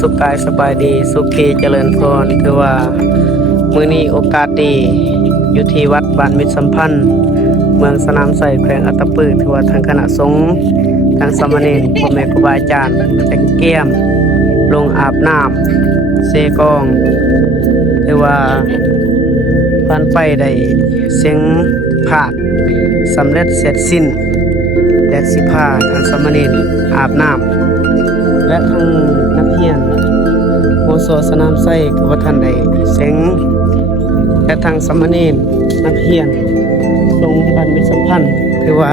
สุขกายสบายดีสุขีเจริญพรคือว่ามื้อนี้โอกาสดีอยู่ที่วัดบ้านมิตรสัมพันธ์เมืองสนามไส่แขวงอัตตปือถือว่าทางคณะสงฆ์ทางสามเณรพ่อแม่ครูบาอาจารย์แต่งเกียมลงอาบน้ำเซกองถือว่าผ่านไปได้เสียงภาคสำเร็จเสร็จสิ้นและสิพาทางสามเณรอาบน้ำและทางนักเรียนโมโสสนามไส้กับท่านใดเสียงและทางสามเณรนักเรียนลงบ้านมิตรสัมพันธ์คือว่า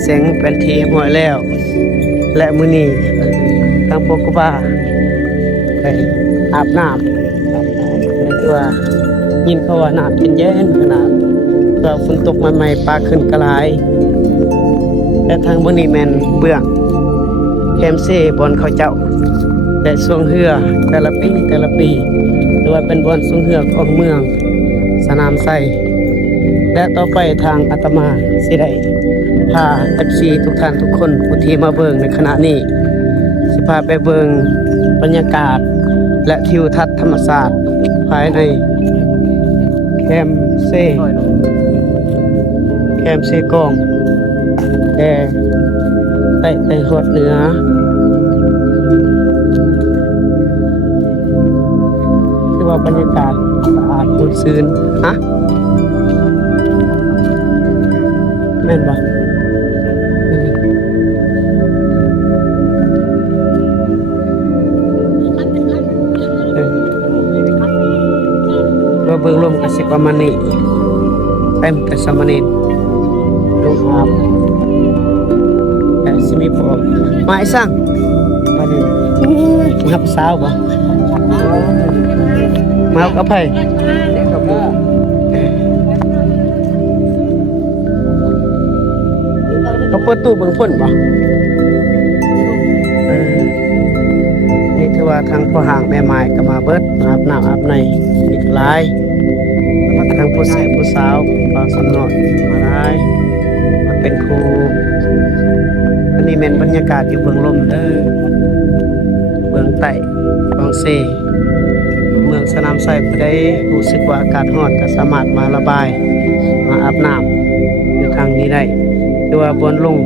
เสียงเป็นทีหวยแล้วและมื้อนี้ทางพวกครูบาได้อาบน้ำคือว่ายินเขาว่าน้ำเย็นขนาดก็ฝนตกใหม่ๆปลาขึ้นกระไรและทางมื้อนี้แม่นเบื้องแคมเซ่บอนเขาเจ้าแต่ช่วงเหือแต่ละปีหรือว่าเป็นบอนช่วงเหือของเมืองสนามไส้และต่อไปทางอาตมาสิได้พา FC ทุกท่านทุกคนผู้ที่มาเบิ่งในขณะนี้สิพาไปเบิ่งบรรยากาศและทิวทัศน์ธรรมศาสตร์ภายในแคมเซ่กองแต่ใต้หอดเหนือคือว่าบรรยากาศสะอาดสดชื่นฮะแม่นบ่ว่าเบิ่งลมก็สิประมาณนี้เต็มแต่สามเณรลงอาบแต่สิมีพอมาไอ้สั่งมาดิงับสาวบ่มาเอากับไผเขาเปิดตู้เบิ่งฝนบ่นี่ถือว่าทางพ่อห่างแม่ไม้ก็มาเบิดอาบน้ำอาบในอีกหลายทางผู้แสบผู้สาวบ่าวสำนอดมาหลายมาเป็นครูอันนี้เป็นบรรยากาศอยู่เบื้องลมเด้อเบื้องใต้ของเซเมืองสนามไส้ผู้ใดรู้สึกว่าอากาศร้อนก็สามารถมาระบายมาอาบน้ำอยู่ทางนี้ได้คือว่าบนลง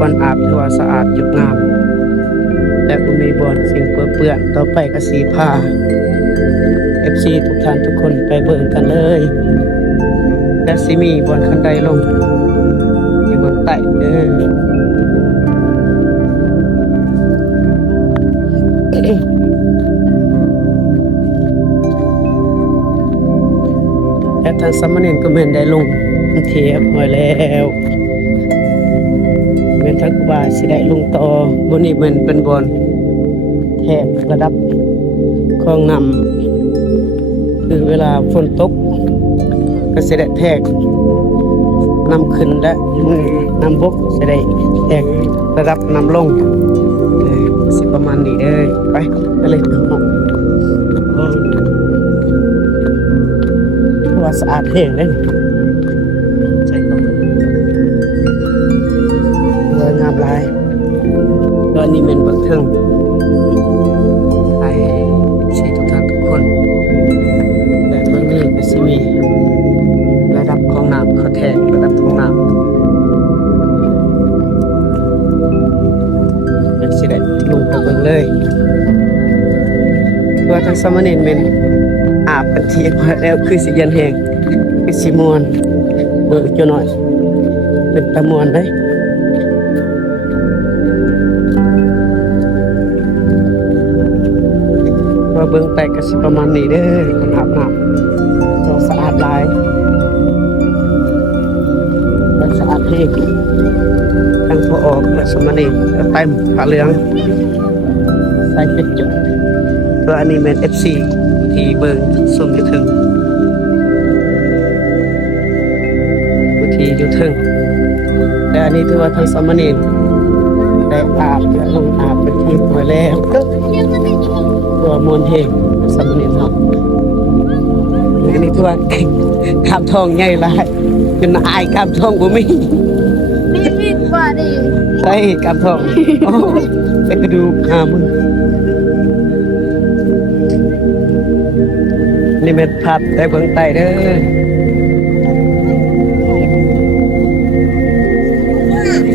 บนอาบถือว่าสะอาดหยุดงามและบ่มีบ่อนสิ่งเปื้อนต่อไปก็สีผ้า FC ทุกท่านทุกคนไปเบิ่งกันเลยและสิมีบ่อนคันใดลงอยู่บนใต้เด้อและทางสามเณรก็แม่นได้ลงเทียบหอยแล้วแม่นทางครูบาสิได้ลงต่อบนนี้แม่นเป็นบอนแทบระดับคลองน้ำคือเวลาฝนตกก็สิได้แทกน้ำขึ้นและน้ำบกสิได้แทกระดับน้ำลงสิประมาณนี้ไปเลยว่าสะอาดแห้งเลยใช่ครับเลยงามหลายแล้วนี่เป็นบักเทิงให้ชีทุกท่านทุกคนแต่เมื่อนี้ก็สิมีระดับของน้ำเขาแทกระดับของน้ำเป็นสิได้ลงไปเบิ่งเลยเพื่อทางสามเณรเป็นอาบกันทีแล้วคือสิยันแหงคือสิมวนเบิ่งจักหน่อยเป็นตะมวนได้ว่าเบิ่งไปก็สิประมาณนี้เด้อคนอาบน้ำก็สะอาดหลายและสะอาดแห้งทั้งพอออกและสามเณรก็เต็มผ้าเหลืองใส่เป็นจุดตัวอันนี้เป็น FC ที่เบิ่งส่งอยู่ถึงผู้ที่อยู่ถึงและอันนี้ถือว่าทางสามเณรได้อาบและลงอาบเป็นที่หมดแล้วตัวมวลเพลงสามเณรเนาะอันนี้ถือว่าข้ามทองใหญ่หลายจนอายข้ามทองบ่มีกว่าดิใช่ข้ามทองโอ้แต่กระดูกมึง นี้เป็นภาพแต่เบื้องใต้เด้อ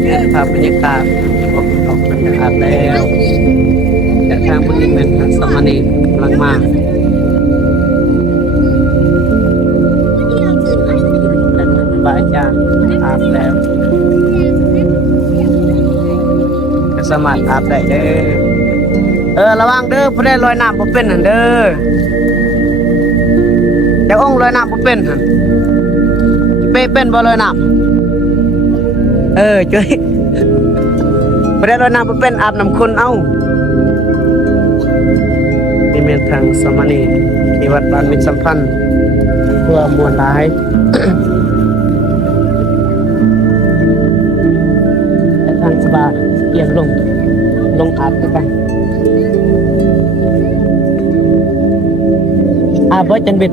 เป็นภาพบรรยากาศออกบรรยากาศแล้วแต่ทางบนนี้เป็นทางสมณีกำลังมาบายจางอาบแล้วก็สามารถอาบได้เด้อระวังเด้อผู้ใดลอยน้ำบ่เป็นหั่นเด้อแต่องค์ลอยน้ำบ่เป็นหั่นเป้เป็นบ่ลอยน้ำช่วยผู้ใดลอยน้ำบ่เป็นอาบน้ำคุณเอานี่เป็นทางสมณีที่วัดบ้านมิตรสัมพันธ์เพื่อมวลหลาย ทางสบายเอียงลงอาบด้วยกันอาบไว้จันบิด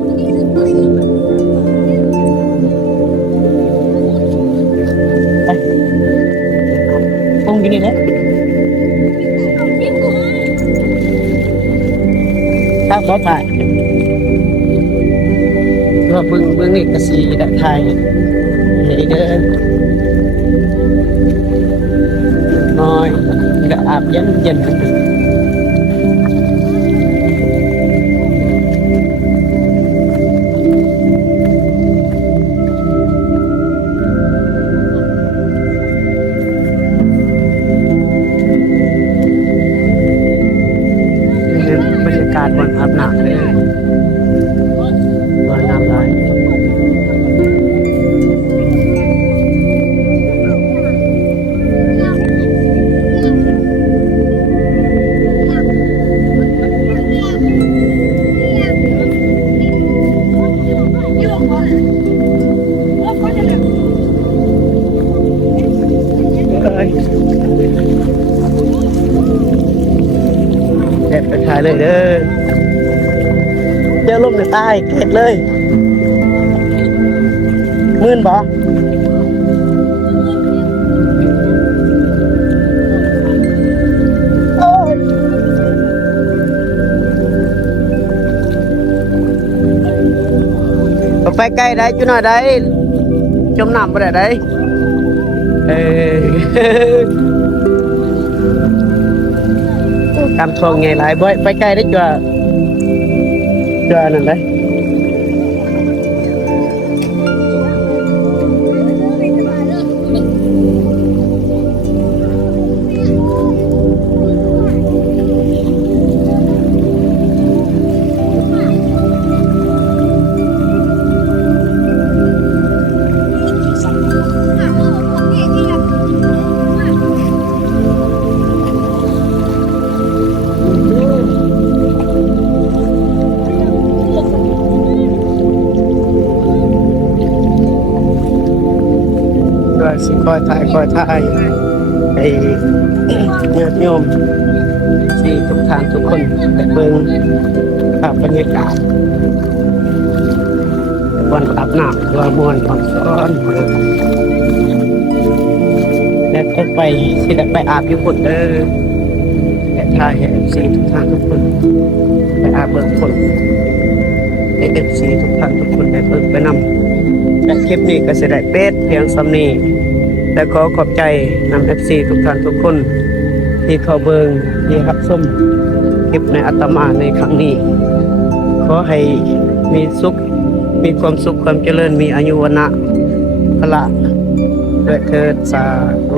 ไปคงอยู่นี่แหละถ้าขอถ่ายก็เบิ่งนี่กระสีได้ถ่ายนี่เด้อน้อยก็อาบเย็นบรรยากาศบนอาบน้ำเลยลอยน้ำไหลเด็ดไปถ่ายเลยเด้อเจ้าลมในใต้เกล็ดเลยมื่นบ่ไปไกลได้จุดหน่อยได้จมน้ำไปได้การทองไงหลายบ่อยไปไกลได้จั่วนั่นได้สิคอยถ่ายไอ้ญาติโยมที่ทุกทางทุกคนได้เบิ่งภาพบรรยากาศวันอาบน้ำว่ามวนของซ้อนแล้วก็ไปสิได้ไปอาบอยู่พุ่นและถ่ายให้ FC ทุกทางทุกคนไปอาบเบิ่งคนให้ FC ทุกทางทุกคนได้เบิ่งไปนำและคลิปนี้ก็สิได้เป็ดเพียงส่ำนี้และขอขอบใจนำ FC ทุกท่านทุกคนที่เข้าเบิงที่รับชมคลิปในอาตมาในครั้งนี้ขอให้มีความสุขความเจริญมีอายุวนะพละด้วยเถิดสาธุ